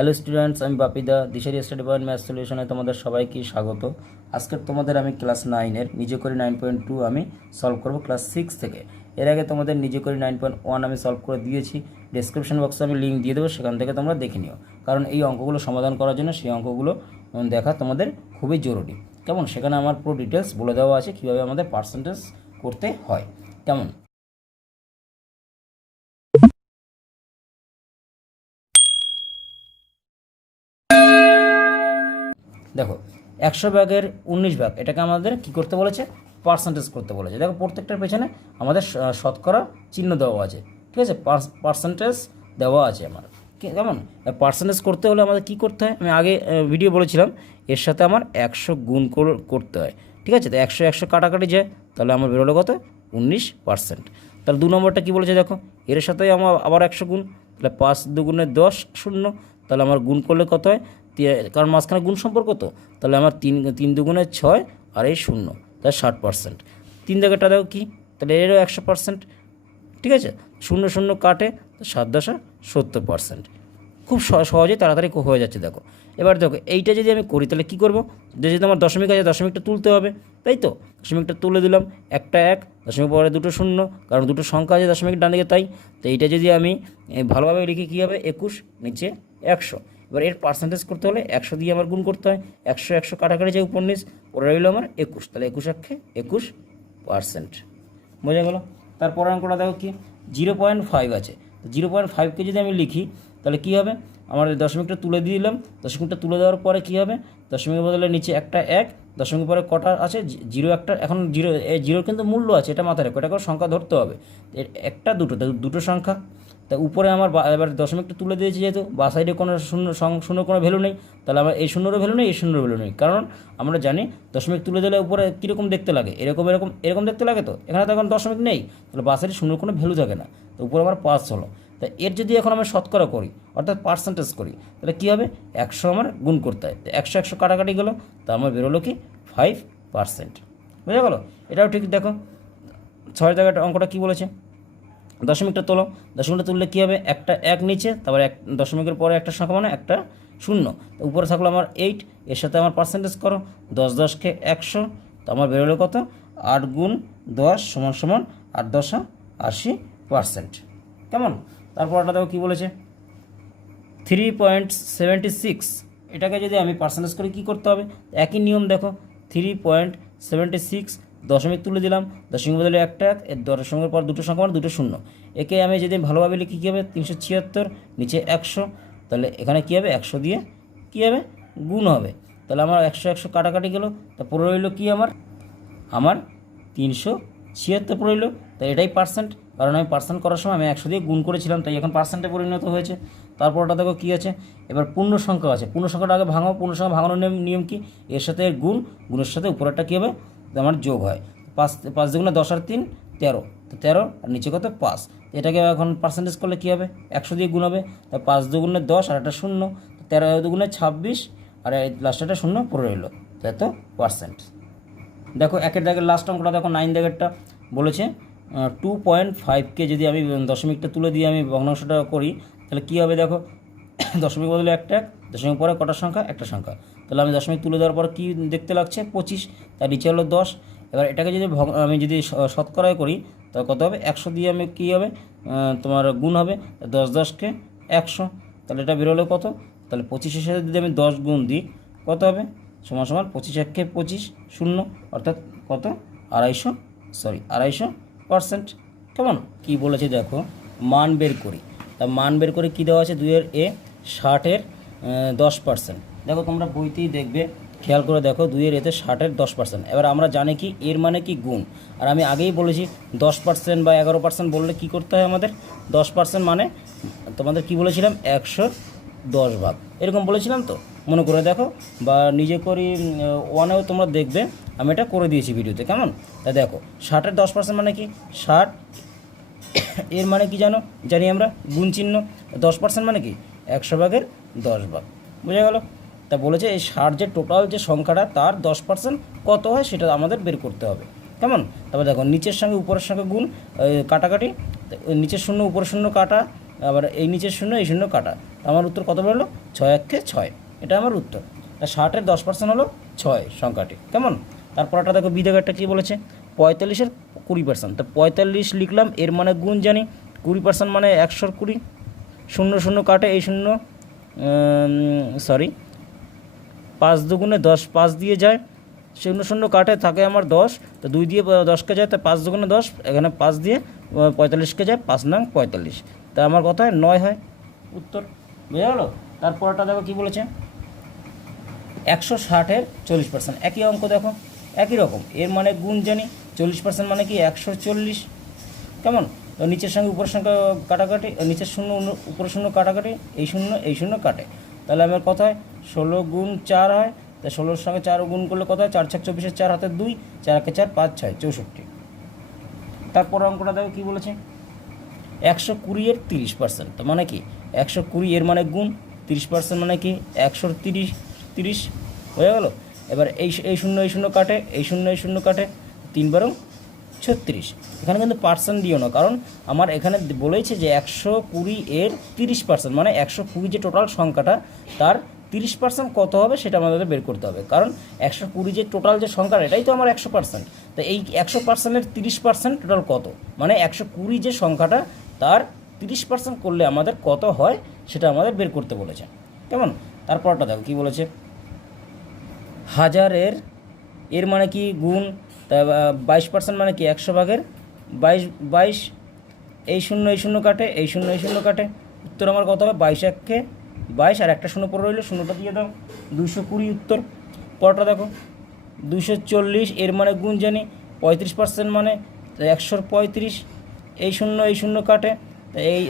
Hello students, আমি বাপিদা দিশারি study point math সলিউশনে তোমাদের সবাইকে স্বাগত। আজকে তোমাদের আমি ক্লাস 9-এর নিজে করি 9.2 আমি সলভ করব ক্লাস 6 থেকে। এর আগে তোমাদের নিজে করি 9.1 আমি সলভ করে দিয়েছি। ডেসক্রিপশন বক্সে আমি লিঙ্ক দিয়ে দেবো, সেখান থেকে তোমরা দেখে নিও, কারণ এই অঙ্কগুলো সমাধান করার জন্য সেই অঙ্কগুলো দেখা তোমাদের খুবই জরুরি। কেমন? সেখানে আমার পুরো ডিটেলস বলে দেওয়া আছে কীভাবে আমাদের পার্সেন্টেজ করতে হয়। কেমন? দেখো, 100 ভাগের 19 ভাগ এটাকে আমাদের কি করতে বলেছে? পার্সেন্টেজ করতে বলেছে। দেখো, প্রত্যেকটার পেছনে আমাদের শতকরা চিহ্ন দেওয়া আছে, ঠিক আছে? পার্সেন্টেজ দেওয়া আছে আমার। কেমন? পার্সেন্টেজ করতে হলে আমাদের কি করতে হয়? আমি আগে ভিডিও বলেছিলাম, এর সাথে আমার 100 গুণ করতে হয়, ঠিক আছে? তো 100 কাটাকাটি যায়, তাহলে আমার বেরোলো কত? 19%। তাহলে 2 নম্বরটা কী বলেছে দেখো, এর সাথে আমার আবার 100 গুণ, তাহলে 5 দুগুণে 10 শূন্য, তাহলে আমার গুণ করলে কত হয়? কারণ মাঝখানে গুণ সম্পর্ক তো, তাহলে আমার 3 দুগুণে 6 আর এই শূন্য, তাহলে 60%। 3 জায়গাটা দেখো কি, তাহলে এরও 100%, ঠিক আছে? 0 কাটে, 7 10 70%। খুব সহজেই তাড়াতাড়ি হয়ে যাচ্ছে। দেখো, এবার দেখো এইটা যদি আমি করি তাহলে কী করবো? যেহেতু আমার দশমিক আছে, দশমিকটা তুলতে হবে, তাই তো? দশমিকটা তুলে দিলাম, একটা 1, দশমিক পরে 2 শূন্য, কারণ 2 সংখ্যা আছে দশমিক ডান দিকে, তাই তো এইটা যদি আমি ভালোভাবে লিখি কী হবে? 21 নিচে 100। এবার এর পার্সেন্টেজ করতে হলে 100 দিয়ে আমার গুণ করতে হয়। 100 কাটাকাটি যায়, উপর নিচ, পরে রইল আমার 21, তাহলে 21% বোঝা গেল? তারপর অঙ্কটা দেখো কি, 0.5 আছে। 0.5কে যদি আমি লিখি তাহলে কী হবে? আমার দশমিকটা তুলে দিয়ে দিলাম, দশমিকটা তুলে দেওয়ার পরে কী হবে? দশমিকের বদলে নিচে একটা 1, দশমিকের পরে কটা আছে? 0 একটা। এখন জিরোর কিন্তু মূল্য আছে, এটা মাথায় রাখো, এটাকেও সংখ্যা ধরতে হবে। একটা দুটো সংখ্যা, তা উপরে আমার এবার দশমিকটা তুলে দিয়েছি, যেহেতু বা সাইডে কোনো শূন্য কোনো ভ্যালু নেই, তাহলে আমার এই শূন্যরও ভ্যালু নেই, এই শূন্যরও ভ্যালু নেই, কারণ আমরা জানি দশমিক তুলে দিলে উপরে কীরকম দেখতে লাগে, এরকম দেখতে লাগে। তো এখানে তো এখন দশমিক নেই, তাহলে বা সাইডে শূন্যর কোনো ভ্যালু থাকে না, তো উপরে আমার 5 হলো। তা এর যদি এখন আমরা শতকরা করি, অর্থাৎ পার্সেন্টেজ করি, তাহলে কী হবে? 100 আমার গুণ করতে হয়, তো 100 কাটাকাটি গেলো, তা আমার বেরোলো কি? 5%। বুঝা গেলো? এটাও ঠিক। দেখো 6 জায়গাটা অঙ্কটা কী বলেছে? দশমিকটা তোলো, দশমিকটা তুললে কী হবে? একটা 1 নিচে, তারপরে দশমিকের পরে একটা সংখ্যা মানে একটা শূন্য, উপরে থাকলো আমার 8, এর সাথে আমার পার্সেন্টেজ করো, 10 10কে 100, তো আমার বেরোলো কত? 8 গুণ 10 সমান 8 10 80%। কেমন? তারপরটা দেখো কী বলেছে? 3.76, এটাকে যদি আমি পার্সেন্টেজ করে কী করতে হবে? একই নিয়ম। দেখো 3.76, দশমিক তুলে দিলাম, দশমিক বদলে একটা 1, এর দশমিকের পর 2 সংখ্যা মানে 2 শূন্য। একে আমি যদি ভালোভাবে লিখি কী হবে? 376 নিচে 100, তাহলে এখানে কী হবে? 100 দিয়ে কী হবে? গুণ হবে, তাহলে আমার 100 কাটাকাটি গেল, তারপর রইল কি? আমার 376 রইল। তাই এটাই পার্সেন্ট, কারণ আমি পার্সেন্ট করার সময় আমি 100 দিয়ে গুণ করেছিলাম, তাই এখন পার্সেন্টে পরিণত হয়েছে। তারপরটা দেখো কী আছে? এবার পূর্ণ সংখ্যা আছে, পূর্ণ সংখ্যাটা আগে ভাঙো। পূর্ণ সংখ্যা ভাঙানোর নিয়ম কি? এর সাথে এর গুণের সাথে উপরেরটা কী হবে? আমার যোগ হয়। 5 দুগুণে 10 আর 3 13, তো 13 আর নিচে কত? 5। এটাকে এখন পার্সেন্টেজ করলে কী হবে? 100 দিয়ে গুণ হবে, তাই 5 দুগুণে 10 আর একটা শূন্য, 13 দুগুণে 26 আর লাস্টে একটা শূন্য পড়ে রইল, তাই তো পার্সেন্ট। দেখো একের দাগের লাস্ট অঙ্কটা দেখো, 9 দাগেরটা বলেছে 2.5কে যদি আমি দশমিকটা তুলে দিয়ে আমি ভগ্নাংশটা করি, তাহলে কী হবে? দেখো দশমিক বদলে একটা 1, দশমিক পরে কটার সংখ্যা? একটা সংখ্যা, তাহলে আমি দশমিক তুলে দেওয়ার পর কী দেখতে লাগছে? 25, তার নিচে হলো 10। এবার এটাকে যদি আমি যদি শতকরায় করি, তাহলে কত হবে? 100 দিয়ে আমি কী হবে? তোমার গুণ হবে, 10 10কে 100, তাহলে এটা বেরোলো কত? তাহলে 25-এর সাথে যদি আমি 10 গুণ দিই, কত হবে? সমান 25 1কে 25 শূন্য, অর্থাৎ কত? 250%। কেমন? কি বলেছে দেখো, মান বের করি। তা মান বের করে কী দেওয়া আছে? 2-এর এ 60-এর 10%। দেখো তোমরা বইতেই দেখবে, খেয়াল করে দেখো, 2-এর এতে 60-এর 10%। এবার আমরা জানি কি এর মানে কি? গুণ। আর আমি আগেই বলেছি 10% বা 11% বললে কি করতে হয় আমাদের? 10% মানে তোমাদের কি বলেছিলাম? 110 ভাগ, এরকম বলেছিলাম তো, মনে করে দেখো, বা নিজে করি 1-এও তোমরা দেখবে, আমি এটা করে দিয়েছি ভিডিওতে। কেমন? তা দেখো 60-এর 10% মানে কি? 60 এর মানে কি জানো? জানি আমরা, গুণ চিহ্ন। 10% মানে কি? 100 ভাগের 10 ভাগ। বুঝা গেল? তা বলেছে এই 60 যে টোটাল যে সংখ্যাটা, তার 10% কত হয় সেটা আমাদের বের করতে হবে। কেমন? তারপর দেখো নিচের সঙ্গে উপরের সঙ্গে গুণ, কাটাকাটি, নিচের শূন্য উপরের শূন্য কাটা, আবার এই নিচের শূন্য এই শূন্য কাটা, আমার উত্তর কত বেরোলো 6×6, এটা আমার উত্তর। তা 60-এর 10% হলো 6 সংখ্যাটি। কেমন? তারপরটা দেখো বি দাগেরটা কী বলেছে, 45-এর 20%। তো 45 লিখলাম, এর মানে গুণ জানি, 20% মানে 100-র 20, 0 কাটে এই শূন্য, সরি 5 দুগুণে 10, 5 দিয়ে যায়, 0 কাটে থাকে আমার 10, তো 2 দিয়ে 10কে যায়, তো 5 দুগুণে 10, এখানে 5 দিয়ে 45কে যায়, 5 নং 45, তা আমার কথা হয় 9 হয় উত্তর। বুঝা গেল? তারপরটা দেখো কী বলেছে, 160-এর 40%, একই অঙ্ক দেখো, একই রকম, এর মানে গুণ জানি, 40% মানে কি 140। কেমন? তো নিচের সঙ্গে উপরের সঙ্গে কাটাকাটি, নিচের শূন্য উপরের শূন্য কাটাকাটি, এই শূন্য কাটে, তাহলে আমার কথা হয় 16×4 হয়, তাই 16-এর সঙ্গে 4 গুণ করলে কত হয়, 4×6 = 24, 4 হাতে 2, 4×4 = 5, 6 64। তারপর অঙ্কটা দেখো কী বলেছে, 120-এর 30%, তো মানে কি 120, এর মানে গুণ, 30% মানে কি 130 হয়ে গেল। এবার এই শূন্য কাটে, এই শূন্য কাটে, 3×36। এখানে কিন্তু পার্সেন্ট দিও না, কারণ আমার এখানে বলেছে যে 120-এর 30%, মানে 120 যে টোটাল সংখ্যাটা তার 30% কত হবে সেটা আমাদের বের করতে হবে, কারণ 120 যে টোটাল যে সংখ্যা এটাই তো আমার 100%। তো এই 100%-এর 30% টোটাল কত, মানে 120 যে সংখ্যাটা তার 30% করলে আমাদের কত হয় সেটা আমাদের বের করতে বলেছে। কেমন? তারপরটা দেখো কী বলেছে, 1000-এর এর মানে কি গুণ, তা 22% মানে কি 100/22, এই শূন্য কাটে, এই শূন্য কাটে, উত্তর আমার কত হবে 22×1=22, আর একটা শূন্য পরে রইলো, শূন্যটা দিয়ে দাও, 220 উত্তর। পরটা দেখো 240, এর মানে গুণ জানি, 35% মানে 135, এই শূন্য কাটে, এই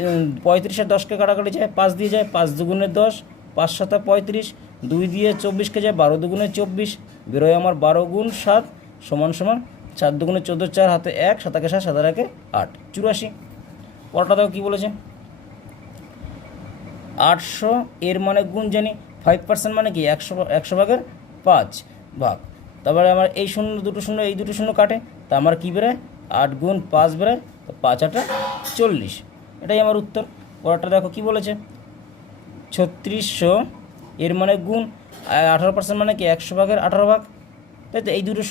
35 আর 10কে কাটাকাটি যায়, 5 দিয়ে যায়, 5 দুগুণে 10, 5 7 35, 2 দিয়ে 24কে যায়, 12 দুগুণে 24, বেরোয় আমার 12×7 = 4 দুগুণে 14, 4 হাতে 1, 7 একে 7, 7 আর 1 8, 84। পরটা দেখো কী বলেছে, 800, এর মানে গুণ জানি, 5% মানে কি 100/5 ভাগ, তারপরে আমার এই দুটো শূন্য কাটে, তা আমার কী বেরোয় 8×5 বেরোয়, তো 5×8 = 40, এটাই আমার উত্তর। পরেরটা দেখো কী বলেছে, 3600, এর মানে গুণ, 18% মানে কি 100/18 ভাগ, তাই তো এই দুটো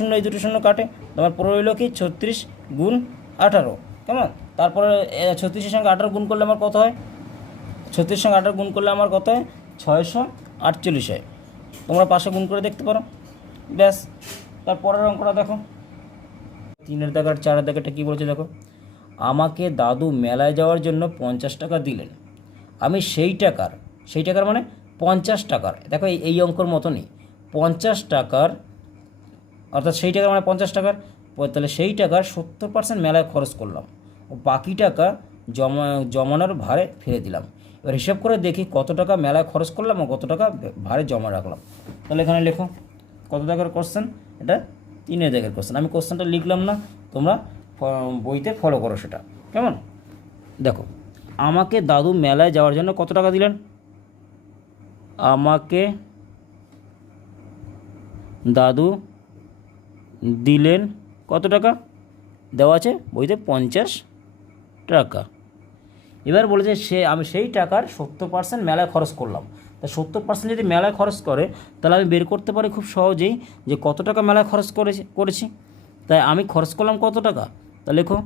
শূন্য কাটে, তোমার পরে রইল কি 36×18। কেমন? তারপরে 36-এর সঙ্গে 18 গুণ করলে আমার কত হয়, 36-এর সঙ্গে 18 গুণ করলে আমার কত হয় 648 হয়, তোমরা পাশে গুণ করে দেখতে পারো, ব্যাস। তারপরের অঙ্কটা দেখো, 3-এর দাগ আর 4-এর দাগটা কী বলেছে দেখো, আমাকে দাদু মেলায় যাওয়ার জন্য 50 টাকা দিলেন, আমি সেই টাকার মানে 50 টাকার, দেখো এই অঙ্কর মতনই 50 টাকার, অর্থাৎ সেই টাকার মানে 50 টাকার, তাহলে সেই টাকার 70% মেলায় খরচ করলাম ও বাকি টাকা জমানোর ভারে ফেলে দিলাম। এবার হিসাব করে দেখি কত টাকা মেলায় খরচ করলাম ও কত টাকা ভারে জমা রাখলাম। তাহলে এখানে লেখো কত টাকার কোশ্চেন, এটা 3-এর দাগের কোশ্চেন, আমি কোশ্চেনটা লিখলাম না, তোমরা বইতে ফলো করো সেটা। কেমন? দেখো, আমাকে দাদু মেলায় যাওয়ার জন্য কত টাকা দিলেন, আমাকে দাদু দিলেন কত টাকা, দেওয়া আছে বইতে 50 টাকা। এবার বলেছে আমি সেই টাকার 70% মেলায় খরচ করলাম, তা 70% যদি মেলায় খরচ করে তাহলে আমি বের করতে পারি খুব সহজেই যে কত টাকা মেলায় খরচ করেছি। তাই আমি খরচ করলাম কত টাকা, তা লেখো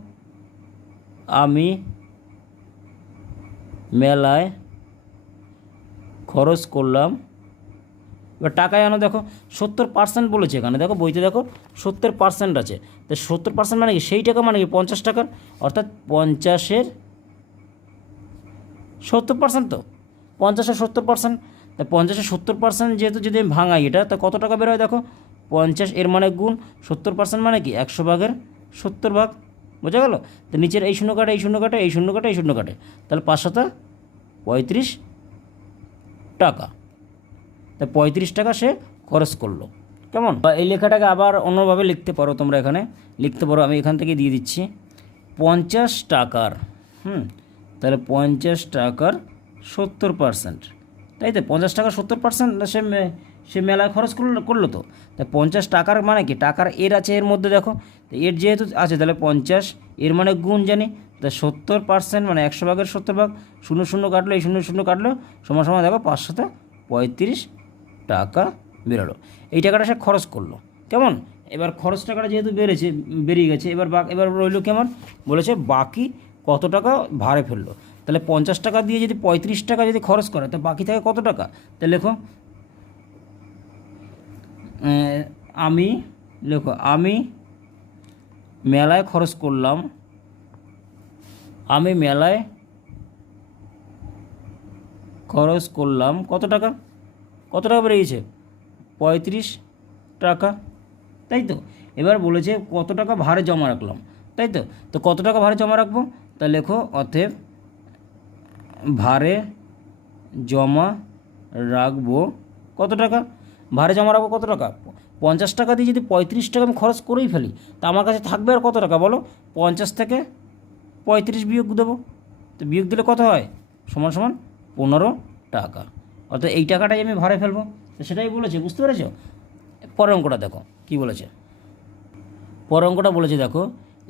আমি মেলায় খরচ করলাম, এবার টাকায় আনো, দেখো 70% বলেছে এখানে, দেখো বইতে দেখো 70% আছে, তো 70% মানে কি সেই টাকা মানে কি 50 টাকার, অর্থাৎ 50-এর 70%, তো 50-এর 70%, তাই 50-এর 70% যেহেতু যদি আমি ভাঙাই এটা, তা কত টাকা বেরোয় দেখো 50, এর মানে গুণ, 70% মানে কি 100/70 ভাগ, বোঝা গেল? তো নিচের এই শূন্য কাটে, এই শূন্য কাটে, এই শূন্য কাটে, এই শূন্য কাটে, তাহলে 5 7 35 টাকা, তাই 35 টাকা সে খরচ করলো। কেমন? বা এই লেখাটাকে আবার অন্যভাবে লিখতে পারো, তোমরা এখানে লিখতে পারো, আমি এখান থেকে দিয়ে দিচ্ছি 50 টাকার, তাহলে 50 টাকার 70%, তাই তো 50 টাকার 70% সে মেলায় খরচ করলো তো, তাই 50 টাকার মানে কি টাকার এর আছে এর মধ্যে, দেখো তো এর যেহেতু আছে তাহলে 50, এর মানে গুণ জানি, তা 70% মানে 100 ভাগের 70 ভাগ, 0 কাটলো, এই 0 কাটলো, সমান সমান দেখো 535 টাকা বেরোলো। এই টাকাটা সে খরচ করলো। কেমন? এবার খরচ টাকাটা যেহেতু বেরিয়ে গেছে, এবার রইলো কেমন বলেছে বাকি কত টাকা ভাড়ে ফেললো। তাহলে 50 টাকা দিয়ে যদি 35 টাকা যদি খরচ করে, তো বাকি থাকে কত টাকা? তাহলে লেখো আমি মেলায় খরচ করলাম, আমি মেলায় খরচ করলাম কত টাকা? কত টাকা বেরিয়েছে? 35 টাকা, তাই তো। এবার বলেছে কত টাকা ভাড়ে জমা রাখলাম, তাই তো। তো কত টাকা ভাড়ে জমা রাখবো? তা লেখো অতএব ভাড়ে জমা রাখবো কত টাকা? ভাড়ে জমা রাখবো কত টাকা? 50 টাকা দিয়ে যদি 35 টাকা আমি খরচ করেই ফেলি, তা আমার কাছে থাকবে আর কত টাকা বলো? 50 থেকে 35 বিয়োগ দেবো। তো বিয়োগ দিলে কত হয়? সমান সমান 15 টাকা। অর্থাৎ এই টাকাটাই আমি ভাড়ে ফেলবো। তো সেটাই বলেছে, বুঝতে পেরেছো? পরের অঙ্কটা দেখো কী বলেছে। পরের অঙ্কটা বলেছে দেখো,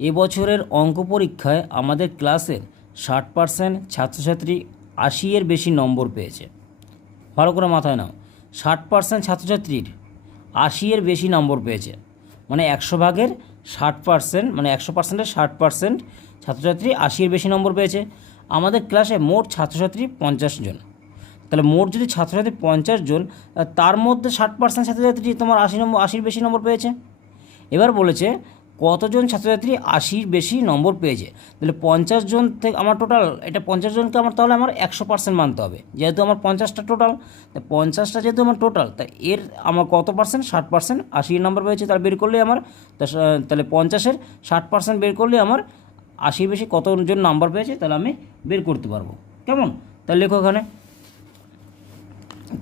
এবছরের অঙ্ক পরীক্ষায় আমাদের ক্লাসের 60% ছাত্রছাত্রী 80-এর বেশি নম্বর পেয়েছে। ভালো করে মাথায় নাও, 60% ছাত্রছাত্রীর 80-এর বেশি নম্বর পেয়েছে, মানে 100 ভাগের 60%, মানে 100%-এর 60% ছাত্রছাত্রী 80-এর বেশি নম্বর পেয়েছে। আমাদের ক্লাসে মোট ছাত্রছাত্রী 50 জন। তাহলে মোট যদি ছাত্রছাত্রী 50 জন, তার মধ্যে 60% ছাত্রছাত্রী তোমার 80-র বেশি নম্বর পেয়েছে। এবার বলেছে কতজন ছাত্রছাত্রী 80-র বেশি নম্বর পেয়েছে। তাহলে 50 জন থেকে আমার টোটাল, এটা 50 জনকে তাহলে আমার 100% মানতে হবে, যেহেতু আমার 50টা টোটাল। তা 50টা যেহেতু আমার টোটাল, তা এর আমার কত পার্সেন্ট? 60%। 80 নম্বর পেয়েছে, তার বের করলে আমার, তাহলে 50-এর 60% বের করলে আমার 80-র বেশি কতজন নাম্বার পেয়েছে, তাহলে আমি বের করতে পারবো। কেমন? তাহলে লেখো ওখানে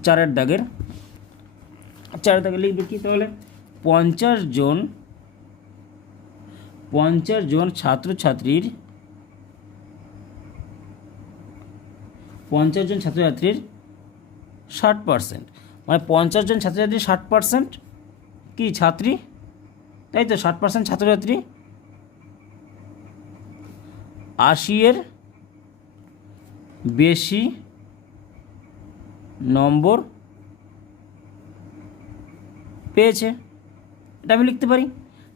4-এর দাগের লিখবে কি তাহলে? 50 জন ছাত্রছাত্রীর 60%, মানে 50 জন ছাত্রছাত্রীর 60% কি ছাত্রী, তাই তো। 60% ছাত্রছাত্রী 80-এর বেশি নম্বর পেয়েছে, এটা আমি লিখতে পারি।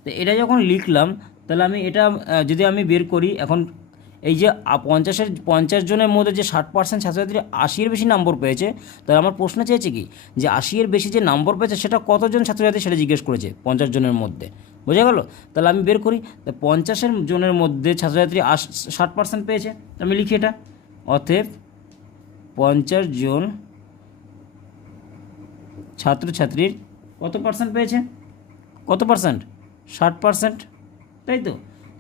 তো এটা যখন লিখলাম, তাহলে আমি এটা যদি আমি বের করি, এখন এই যে 50 জনের মধ্যে যে 60% ছাত্রছাত্রী 80-এর বেশি নম্বর পেয়েছে, তাহলে আমার প্রশ্ন চেয়েছে কি যে 80-এর বেশি যে নম্বর পেয়েছে সেটা কতজন ছাত্রছাত্রী, সেটা জিজ্ঞেস করেছে 50 জনের মধ্যে। বোঝা গেল? তাহলে আমি বের করি, 50 জনের মধ্যে ছাত্রছাত্রী 60% পেয়েছে, আমি লিখি এটা। অতএব 50 জন ছাত্রছাত্রীর কত পার্সেন্ট পেয়েছে? কত পার্সেন্ট? 60%, তাই তো।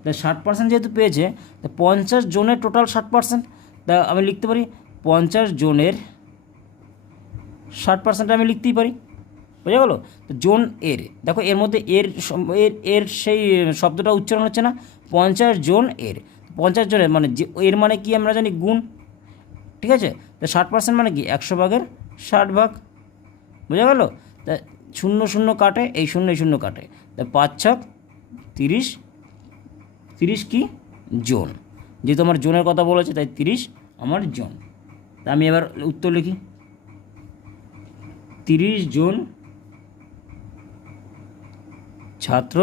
তাই 60% যেহেতু পেয়েছে, তা 50 জনের টোটাল 60%, তা আমি লিখতে পারি 50 জনের 60% আমি লিখতেই পারি। বোঝা গেল? তো জন এর, দেখো এর মধ্যে এর সেই শব্দটা উচ্চারণ হচ্ছে না। 50 জন এর, 50 জনের মানে যে এর মানে কি আমরা জানি গুণ, ঠিক আছে। তো 60% মানে কি 100 ভাগের 60 ভাগ। বোঝা গেল? তা 0 কাটে, এই 0 কাটে, তা 5 ছক 30, 30 কি জন, যেহেতু আমার জনের কথা বলেছে তাই 30 আমার জন। তা আমি এবার উত্তর লিখি, 30 জন ছাত্র,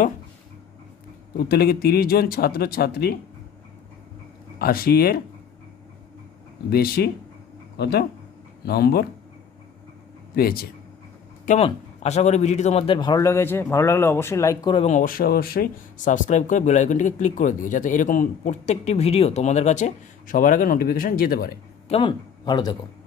উত্তর লিখি 30 জন ছাত্রছাত্রী 80-এর বেশি কত নম্বর পেয়েছে। কেমন? আশা করি ভিডিওটি তোমাদের ভালো লেগেছে। ভালো লাগলে অবশ্যই লাইক করো এবং অবশ্যই সাবস্ক্রাইব করে বেল আইকনটিকে ক্লিক করে দিও, যাতে এরকম প্রত্যেকটি ভিডিও তোমাদের কাছে সবার আগে নোটিফিকেশান যেতে পারে। কেমন? ভালো থেকো।